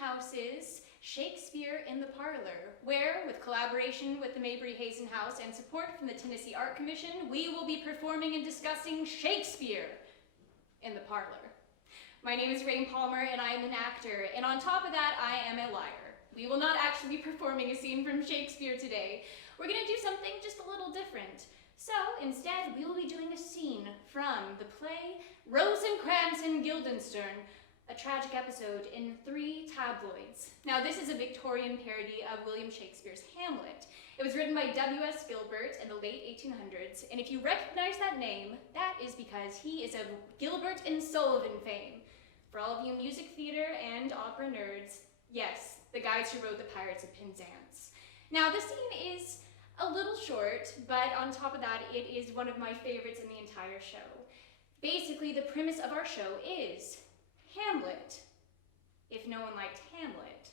House's Shakespeare in the Parlor, where, with collaboration with the Mabry-Hazen House and support from the Tennessee Art Commission, we will be performing and discussing Shakespeare in the Parlor. My name is Rain Palmer, and I am an actor, and on top of that, I am a liar. We will not actually be performing a scene from Shakespeare today. We're going to do something just a little different. So, instead, we will be doing a scene from the play Rosencrantz and Guildenstern, a tragic episode in Three Tabloids. Now, this is a Victorian parody of William Shakespeare's Hamlet. It was written by W.S. Gilbert in the late 1800s, and if you recognize that name, that is because he is of Gilbert and Sullivan fame. For all of you music theater and opera nerds, yes, the guys who wrote The Pirates of Penzance. Now, this scene is a little short, but on top of that, it is one of my favorites in the entire show. Basically, the premise of our show is Hamlet, if no one liked Hamlet,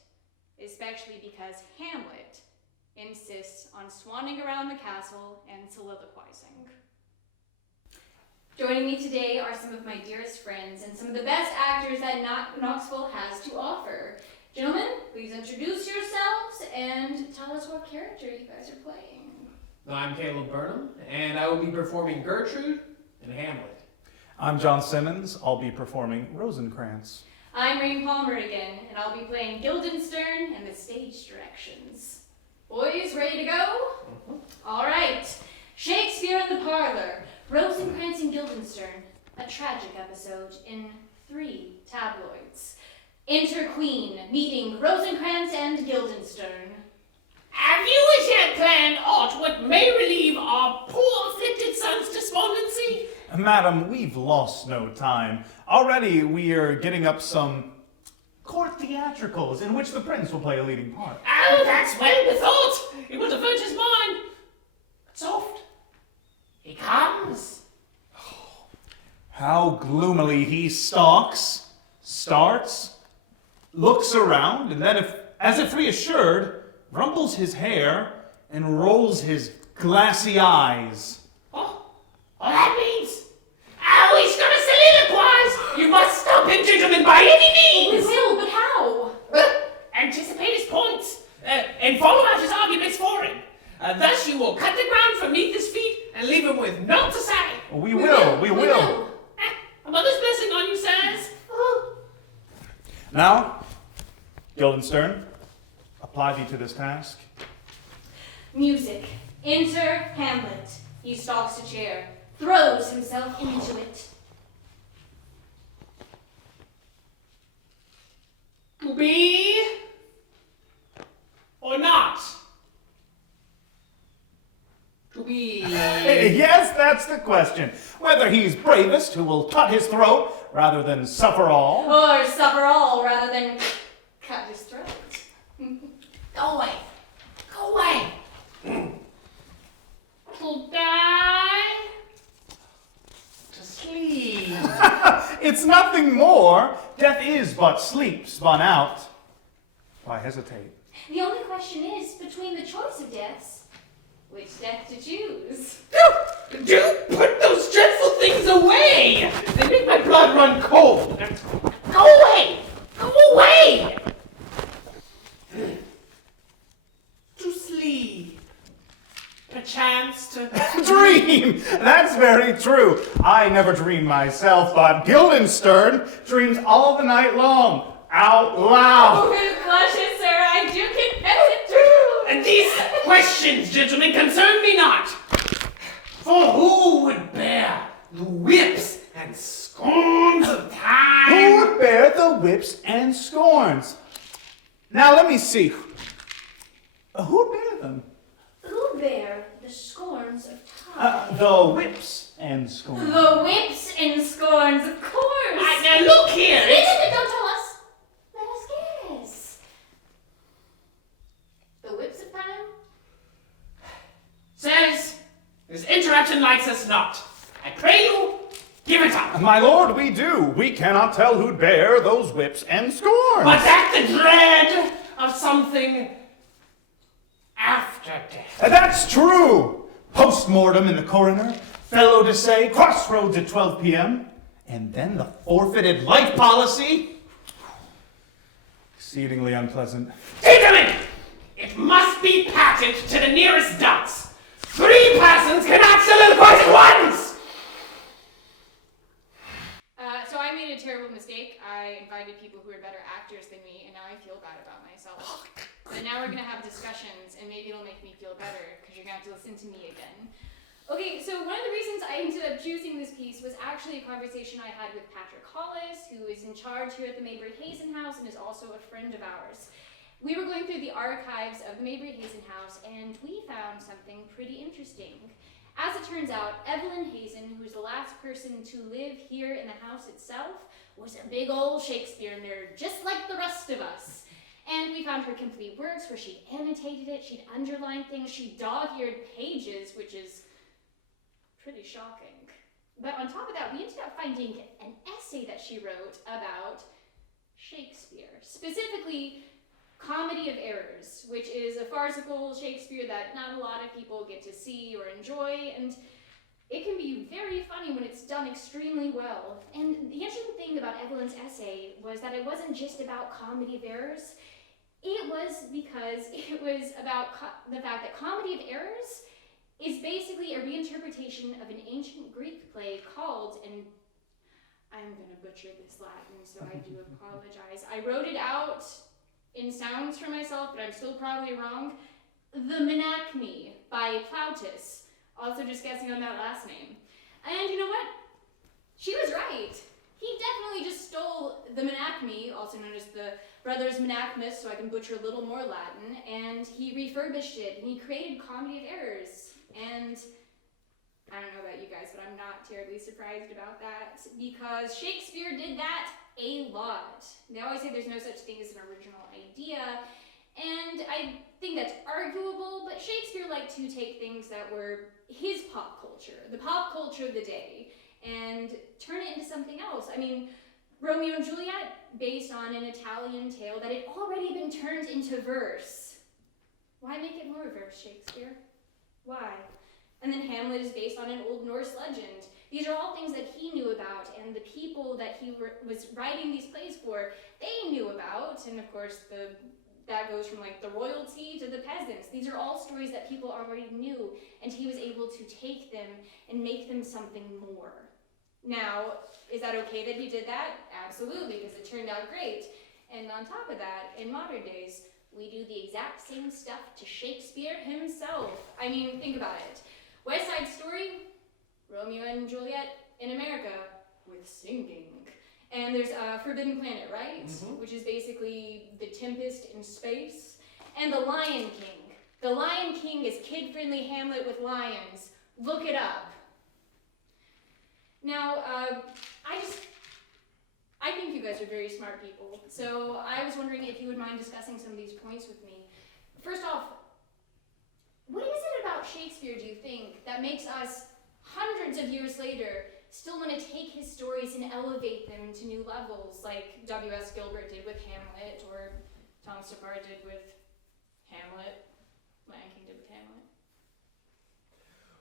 especially because Hamlet insists on swanning around the castle and soliloquizing. Joining me today are some of my dearest friends and some of the best actors that Knoxville has to offer. Gentlemen, please introduce yourselves and tell us what character you guys are playing. I'm Caleb Burnham, and I will be performing Gertrude in Hamlet. I'm John Simmons. I'll be performing Rosencrantz. I'm Rain Palmer again, and I'll be playing Guildenstern and the stage directions. Boys, ready to go? All right. Shakespeare in the Parlor, Rosencrantz and Guildenstern, a tragic episode in Three Tabloids. Enter Queen, meeting Rosencrantz and Guildenstern. Have you as yet planned aught what may relieve our poor afflicted son's despondency? Madam, we've lost no time. Already we are getting up some court theatricals in which the prince will play a leading part. Oh, that's well bethought. It will divert his mind. But soft, he comes. How gloomily he stalks, starts, looks around, and then, as if reassured, rumbles his hair and rolls his glassy eyes. Oh, that means... Oh, he's gonna soliloquize! You must stop him, gentlemen, by any means! We will, but how? Anticipate his points, and follow out his arguments for him. Thus you will cut the ground from beneath his feet and leave him with naught to say. We will. A mother's blessing on you, sirs. Now, Guildenstern, apply thee to this task. Music. Enter Hamlet. He stalks a chair, throws himself into it. To be or not? To be... Yes, that's the question. Whether he's bravest who will cut his throat rather than suffer all. Or suffer all rather than cut his throat. Go away. Go away. To die. To sleep. It's nothing more. Death is but sleep spun out. Why hesitate? The only question is, between the choice of deaths, which death to choose? Do put those dreadful things away! They make my blood run cold. Go away! Go away! To sleep. Perchance to... Dream! That's very true. I never dream myself, but Guildenstern dreams all the night long, out loud. Oh, blushes, sir, I do confess it true. And these questions, gentlemen, concern me not. For who would bear the whips and scorns of time? Who would bear the whips and scorns? Now let me see. Who'd bear them? Who bear the scorns of time? The whips and scorns. The whips and scorns, of course. Now look here. Don't tell us. Let us guess. The whips of time? Sirs, this interruption likes us not. I pray you, give it up. My lord, we do. We cannot tell who'd bear those whips and scorns. But that the dread of something after death. That's true. Post-mortem in the coroner, fellow to say, crossroads at 12 p.m., and then the forfeited life policy. exceedingly unpleasant. Gentlemen, it must be patted to the nearest dunce. 3 persons cannot soliloquize at once! So I made a terrible mistake. I invited people who are better actors than me, and now I feel bad about myself. But now we're gonna have discussions, and maybe it'll make me feel better, because you're gonna have to listen to me again. Okay, so one of the reasons I ended up choosing this piece was actually a conversation I had with Patrick Hollis, who is in charge here at the Mabry-Hazen House and is also a friend of ours. We were going through the archives of the Mabry-Hazen House, and we found something pretty interesting. As it turns out, Evelyn Hazen, who's the last person to live here in the house itself, was a big old Shakespeare nerd, just like the rest of us. And we found her complete works where she'd annotated it, she'd underlined things, she'd dog-eared pages, which is pretty shocking. But on top of that, we ended up finding an essay that she wrote about Shakespeare, specifically Comedy of Errors, which is a farcical Shakespeare that not a lot of people get to see or enjoy, and it can be very funny when it's done extremely well. And the interesting thing about Evelyn's essay was that it wasn't just about Comedy of Errors, it was because it was about the fact that Comedy of Errors is basically a reinterpretation of an ancient Greek play called, and I'm gonna butcher this Latin, so I do apologize. I wrote it out in sounds for myself, but I'm still probably wrong. The Menachme by Plautus. Also just guessing on that last name. And you know what? She was right. He definitely just stole the Menachme, also known as the Brothers Menachmus, so I can butcher a little more Latin, and he refurbished it, and he created Comedy of Errors. And I don't know about you guys, but I'm not terribly surprised about that, because Shakespeare did that a lot. They always say there's no such thing as an original idea, and I think that's arguable, but Shakespeare liked to take things that were his pop culture, the pop culture of the day, and turn it into something else. I mean, Romeo and Juliet, based on an Italian tale that had already been turned into verse. Why make it more verse, Shakespeare? Why? And then Hamlet is based on an Old Norse legend. These are all things that he knew about, and the people that he was writing these plays for, they knew about, and of course that goes from like the royalty to the peasants. These are all stories that people already knew, and he was able to take them and make them something more. Now, is that okay that he did that? Absolutely, because it turned out great. And on top of that, in modern days, we do the exact same stuff to Shakespeare himself. I mean, think about it. West Side Story, Romeo and Juliet in America with singing. And there's Forbidden Planet, right? Mm-hmm. Which is basically the Tempest in space. And The Lion King. The Lion King is kid-friendly Hamlet with lions. Look it up. Now, I think you guys are very smart people. So I was wondering if you would mind discussing some of these points with me. First off, what is it about Shakespeare, do you think, that makes us, hundreds of years later, still want to take his stories and elevate them to new levels, like W.S. Gilbert did with Hamlet, or Thomas Safar did with Hamlet, Lion King did with Hamlet?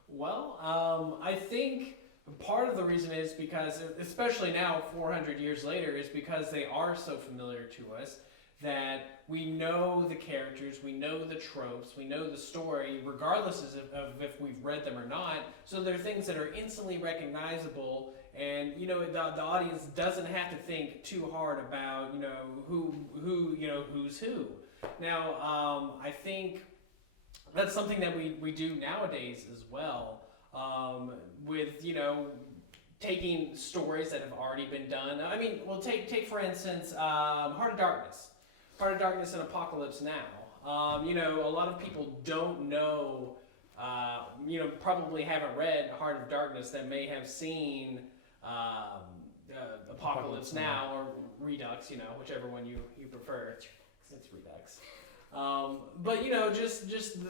Well, I think part of the reason is because, especially now, 400 years later, is because they are so familiar to us that we know the characters, we know the tropes, we know the story, regardless of if we've read them or not. So they're things that are instantly recognizable, and the audience doesn't have to think too hard about who's who. Now, I think that's something that we do nowadays as well, with taking stories that have already been done. I mean, well, take for instance, Heart of Darkness. Heart of Darkness and Apocalypse Now. A lot of people don't know, probably haven't read Heart of Darkness that may have seen Apocalypse Now or Redux, whichever one you prefer. It's Redux. But just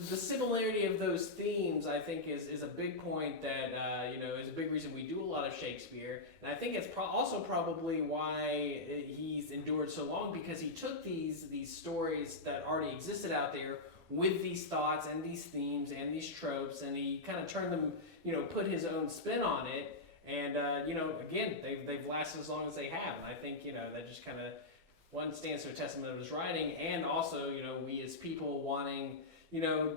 the similarity of those themes, I think, is a big point that is a big reason we do a lot of Shakespeare, and I think it's also probably why he's endured so long, because he took these stories that already existed out there with these thoughts and these themes and these tropes, and he kind of turned them, put his own spin on it, and again, they've lasted as long as they have, and I think that just kind of one stands to a testament of his writing, and also, you know, we as people wanting, you know,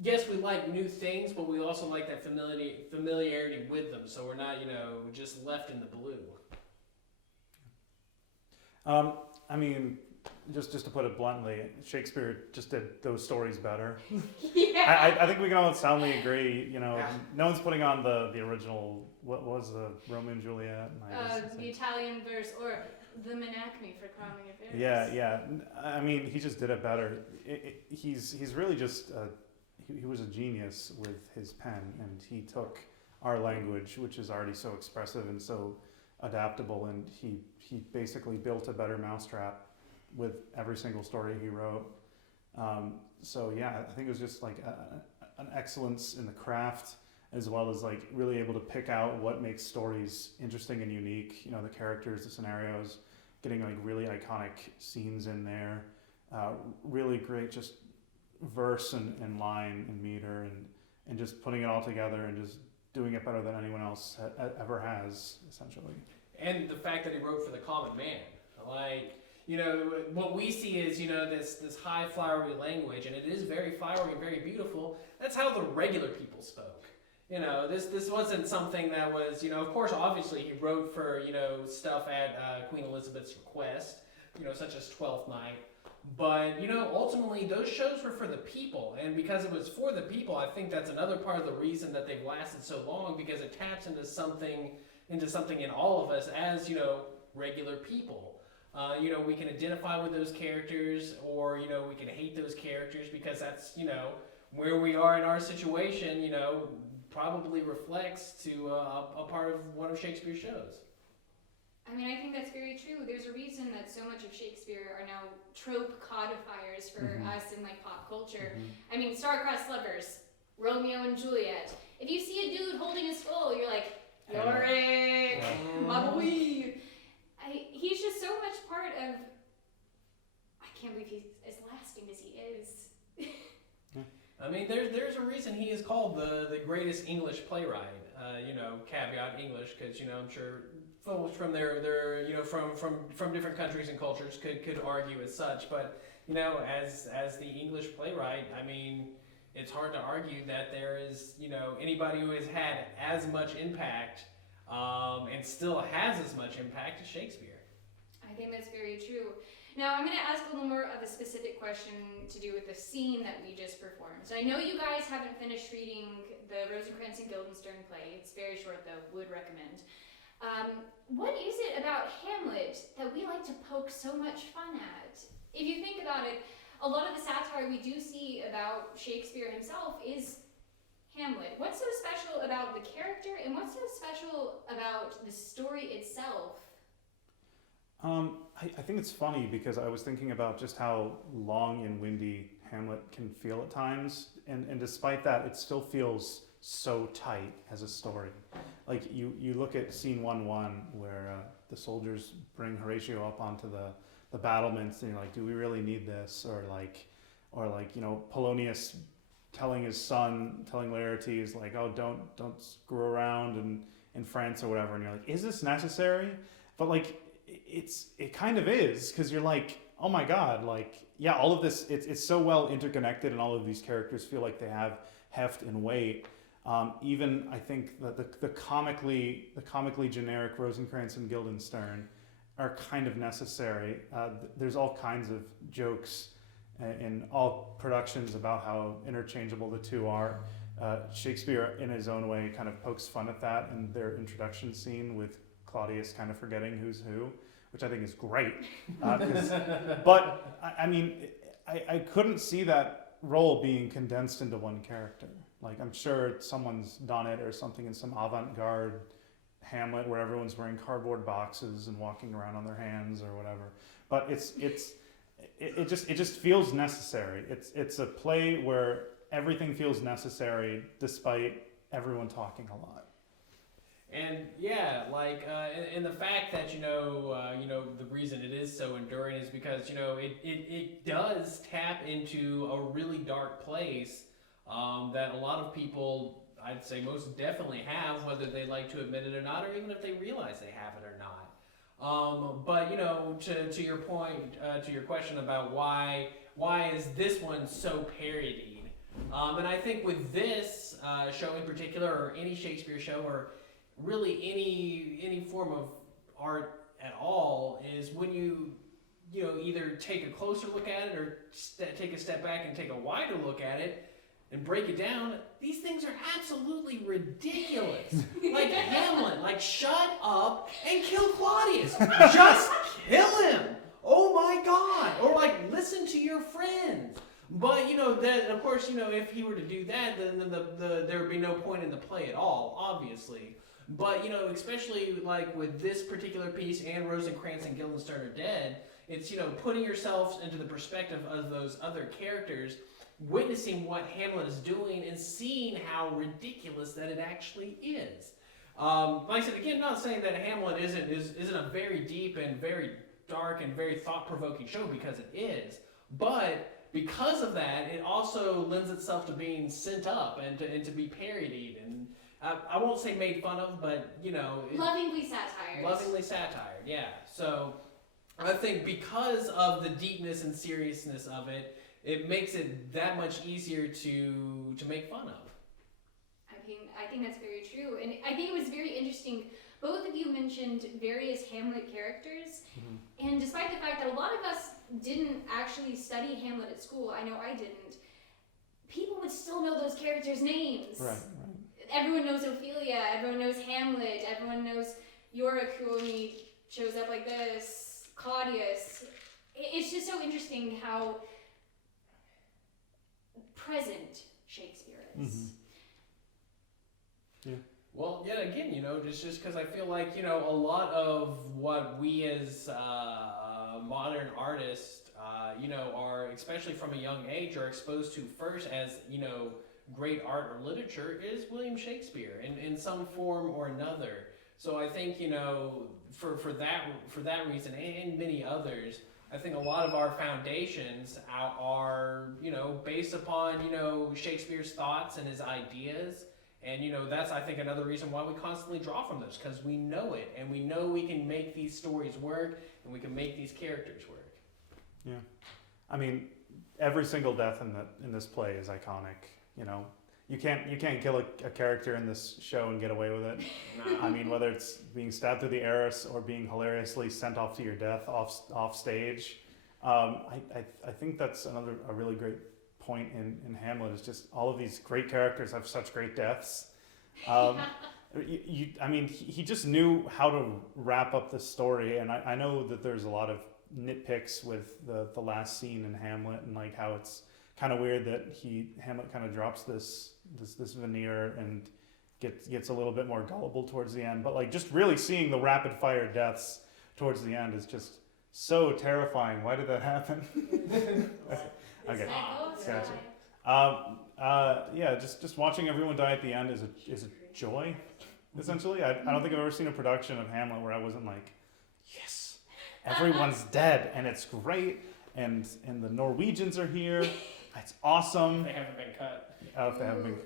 yes, we like new things, but we also like that familiarity with them, so we're not, you know, just left in the blue. I mean, just to put it bluntly, Shakespeare just did those stories better. Yeah. I think we can all soundly agree. You know, no one's putting on the original. What was the Romeo and Juliet? The Italian verse, or the Menachme for Crowning Affairs. Yeah. I mean, he just did it better. He's really just he was a genius with his pen, and he took our language, which is already so expressive and so adaptable, and he basically built a better mousetrap with every single story he wrote. So yeah, I think it was just like an excellence in the craft, as well as like really able to pick out what makes stories interesting and unique. You know, the characters, the scenarios, getting like really iconic scenes in there. Really great just verse and line and meter, and just putting it all together and just doing it better than anyone else ever has, essentially. And the fact that he wrote for the common man, like, you know, what we see is, you know, this high flowery language, and it is very flowery and very beautiful. That's how the regular people spoke. You know, this wasn't something that was, you know, of course, obviously he wrote for, you know, stuff at Queen Elizabeth's request, you know, such as Twelfth Night. But, you know, ultimately those shows were for the people, and because it was for the people, I think that's another part of the reason that they've lasted so long, because it taps into something in all of us as, you know, regular people. You know, we can identify with those characters, or, you know, we can hate those characters, because that's, you know, where we are in our situation, you know, probably reflects to a part of one of Shakespeare's shows. I mean, I think that's very true. There's a reason that so much of Shakespeare are now trope codifiers for us in like pop culture. I mean, star-crossed lovers, Romeo and Juliet. If you see a dude holding a skull, you're like, Yorick, Mabry. He's just so much part of. I can't believe he's as lasting as he is. I mean, there's a reason he is called the greatest English playwright. You know, caveat English, because, you know, I'm sure folks from their you know, from different countries and cultures could argue as such. But, you know, as the English playwright, I mean, it's hard to argue that there is, you know, anybody who has had as much impact and still has as much impact as Shakespeare. I think that's very true. Now, I'm going to ask a little more of a specific question to do with the scene that we just performed. So I know you guys haven't finished reading the Rosencrantz and Guildenstern play. It's very short, though. Would recommend. What is it about Hamlet that we like to poke so much fun at? If you think about it, a lot of the satire we do see about Shakespeare himself is Hamlet. What's so special about the character, and what's so special about the story itself? I think it's funny, because I was thinking about just how long and windy Hamlet can feel at times, and despite that, it still feels so tight as a story. Like, you look at scene 1-1, where the soldiers bring Horatio up onto the battlements, and you're like, do we really need this? Or like, you know, Polonius telling his son, telling Laertes, like, oh, don't screw around in France or whatever, and you're like, is this necessary? But like, it kind of is, because you're like, oh my god, like, yeah, all of this, it's so well interconnected, and all of these characters feel like they have heft and weight. Even I think that the comically generic Rosencrantz and Guildenstern are kind of necessary. There's all kinds of jokes in all productions about how interchangeable the two are. Shakespeare, in his own way, kind of pokes fun at that in their introduction scene with Claudius kind of forgetting who's who, which I think is great. But I mean, I couldn't see that role being condensed into one character. Like, I'm sure someone's done it or something in some avant-garde Hamlet where everyone's wearing cardboard boxes and walking around on their hands or whatever. But it just feels necessary. It's a play where everything feels necessary despite everyone talking a lot. And yeah, like, and the fact that, you know, the reason it is so enduring is because, you know, it does tap into a really dark place that a lot of people, I'd say most definitely have, whether they like to admit it or not, or even if they realize they have it or not. But to your point, to your question about why is this one so parodied? And I think with this show in particular, or any Shakespeare show, or really any form of art at all, is when you either take a closer look at it or take a step back and take a wider look at it and break it down, these things are absolutely ridiculous. Like Hamlet, like shut up and kill Claudius. Just kill him. Oh my God. Or like listen to your friends. But that of course if he were to do that, then there would be no point in the play at all, obviously. But especially like with this particular piece and Rosencrantz and Guildenstern are dead, it's putting yourself into the perspective of those other characters, witnessing what Hamlet is doing and seeing how ridiculous that it actually is. Like I said again, not saying that Hamlet isn't a very deep and very dark and very thought-provoking show, because it is, but because of that, it also lends itself to being sent up and to be parodied, and I won't say made fun of, but lovingly satirized. Lovingly satirized, yeah. So I think because of the deepness and seriousness of it, it makes it that much easier to make fun of. I think that's very true, and I think it was very interesting. Both of you mentioned various Hamlet characters, and despite the fact that a lot of us didn't actually study Hamlet at school, I know I didn't, people would still know those characters' names. Right. Everyone knows Ophelia, everyone knows Hamlet, everyone knows Yorick, who only shows up like this, Claudius. It's just so interesting how present Shakespeare is. Yeah. Well, yet again, just because I feel like, a lot of what we as modern artists, are, especially from a young age, are exposed to first as, great art or literature is William Shakespeare in some form or another. So I think, for that reason and many others, I think a lot of our foundations are based upon, Shakespeare's thoughts and his ideas. And, that's, I think, another reason why we constantly draw from those, because we know it, and we know we can make these stories work, and we can make these characters work. Yeah. I mean, every single death in this play is iconic. You can't kill a character in this show and get away with it. No. I mean, whether it's being stabbed through the arras or being hilariously sent off to your death off stage. I think that's a really great point in Hamlet, is just all of these great characters have such great deaths. He just knew how to wrap up the story, and I know that there's a lot of nitpicks with the last scene in Hamlet, and like how it's kind of weird that Hamlet kind of drops this veneer and gets a little bit more gullible towards the end. But like just really seeing the rapid fire deaths towards the end is just so terrifying. Why did that happen? Okay, gotcha. Yeah, just watching everyone die at the end is a joy, essentially. I don't think I've ever seen a production of Hamlet where I wasn't like, yes, everyone's dead and it's great, and the Norwegians are here. It's awesome. They haven't been cut. Oh, if they haven't been.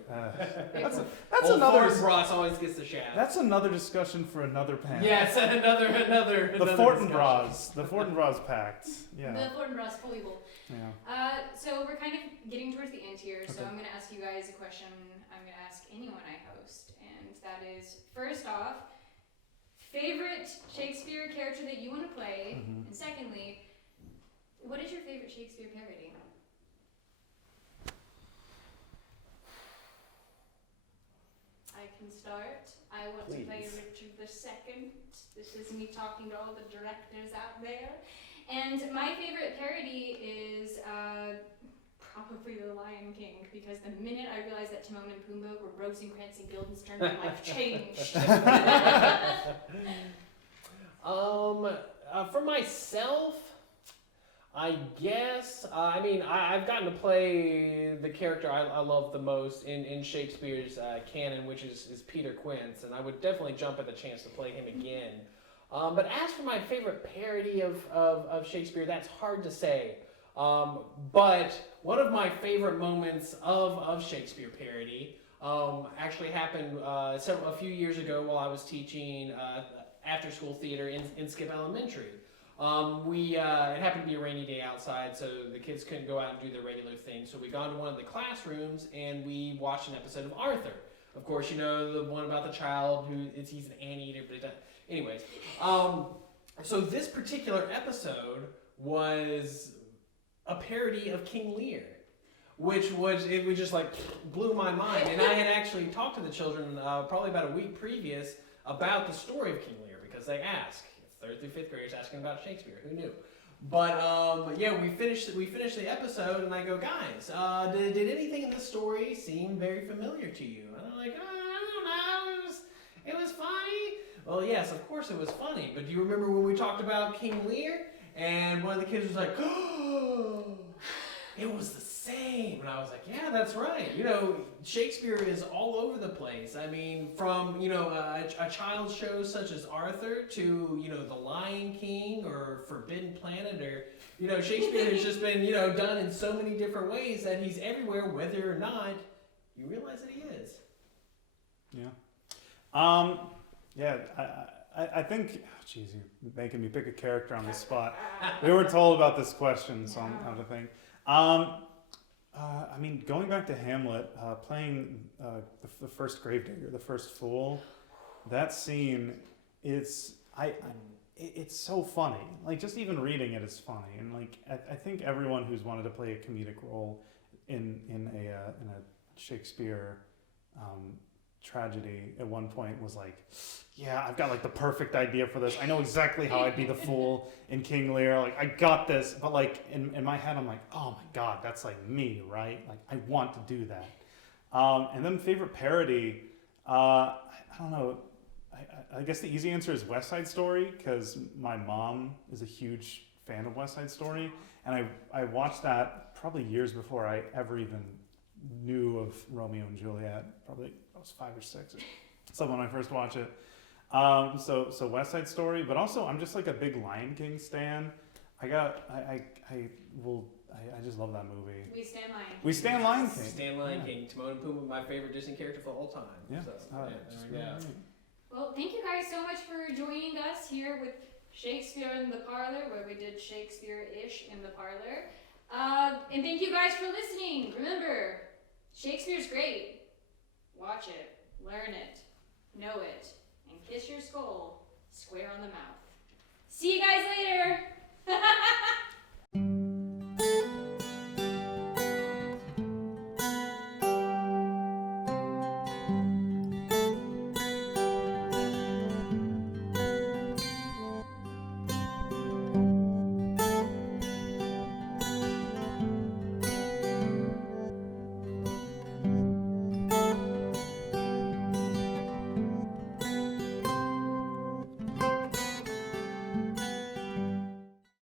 That's Old another. Fortinbras always gets the shaft. That's another discussion for another panel. Yes, another. The Fortinbras Pact. Yeah. The Fortinbras foible. Yeah. So we're kind of getting towards the end here, so Okay. I'm going to ask you guys a question I'm going to ask anyone I host, and that is, first off, favorite Shakespeare character that you want to play, and secondly, what is your favorite Shakespeare parody? I can start. I want to play Richard II. This is me talking to all the directors out there. And my favorite parody is probably The Lion King, because the minute I realized that Timon and Pumbaa were Rosencrantz and Guildenstern, my life changed. For myself, I guess, I've gotten to play the character I love the most in Shakespeare's canon, which is Peter Quince, and I would definitely jump at the chance to play him again. But as for my favorite parody of Shakespeare, that's hard to say. But one of my favorite moments of Shakespeare parody actually happened a few years ago while I was teaching after-school theater in Skip Elementary. It happened to be a rainy day outside, so the kids couldn't go out and do their regular thing. So we got into one of the classrooms and we watched an episode of Arthur. Of course, you know, the one about the child he's an anteater, but it doesn't. Anyways, so this particular episode was a parody of King Lear, which just like blew my mind. And I had actually talked to the children probably about a week previous about the story of King Lear, because they ask. 3rd through 5th graders asking about Shakespeare. Who knew? But yeah, we finished the episode, and I go, guys, did anything in the story seem very familiar to you? And I'm like, I don't know. It was funny. Well, yes, of course it was funny. But do you remember when we talked about King Lear? And one of the kids was like, oh, it was the same. And I was like, yeah, that's right. You know, Shakespeare is all over the place. I mean, from, you know, a child's show such as Arthur to, you know, The Lion King or Forbidden Planet, or, you know, Shakespeare has just been, you know, done in so many different ways that he's everywhere, whether or not you realize that he is. Yeah. Yeah, I think, geez, you're making me pick a character on the spot. We were told about this question, so I'm trying to think. I mean, going back to Hamlet, playing the first gravedigger, the first fool, that scene, it's so funny. Like, just even reading it is funny, and like I think everyone who's wanted to play a comedic role in a Shakespeare tragedy at one point was like, yeah, I've got like the perfect idea for this. I know exactly how I'd be the fool in King Lear. Like, I got this. But like in my head, I'm like, oh my God, that's like me, right? Like, I want to do that. And then favorite parody, I don't know. I guess the easy answer is West Side Story, because my mom is a huge fan of West Side Story. And I watched that probably years before I ever even knew of Romeo and Juliet. Probably I was 5 or 6 or something when I first watched it. So West Side Story, but also I'm just like a big Lion King stan. I just love that movie. We stand Lion King. We stand Lion King. Stan Lion King. Timon and Pumbaa, my favorite Disney character for all time. Yeah. So, yeah. Well, thank you guys so much for joining us here with Shakespeare in the Parlor, where we did Shakespeare-ish in the Parlor. And thank you guys for listening. Remember, Shakespeare's great. Watch it, learn it, know it, and kiss your skull square on the mouth. See you guys later!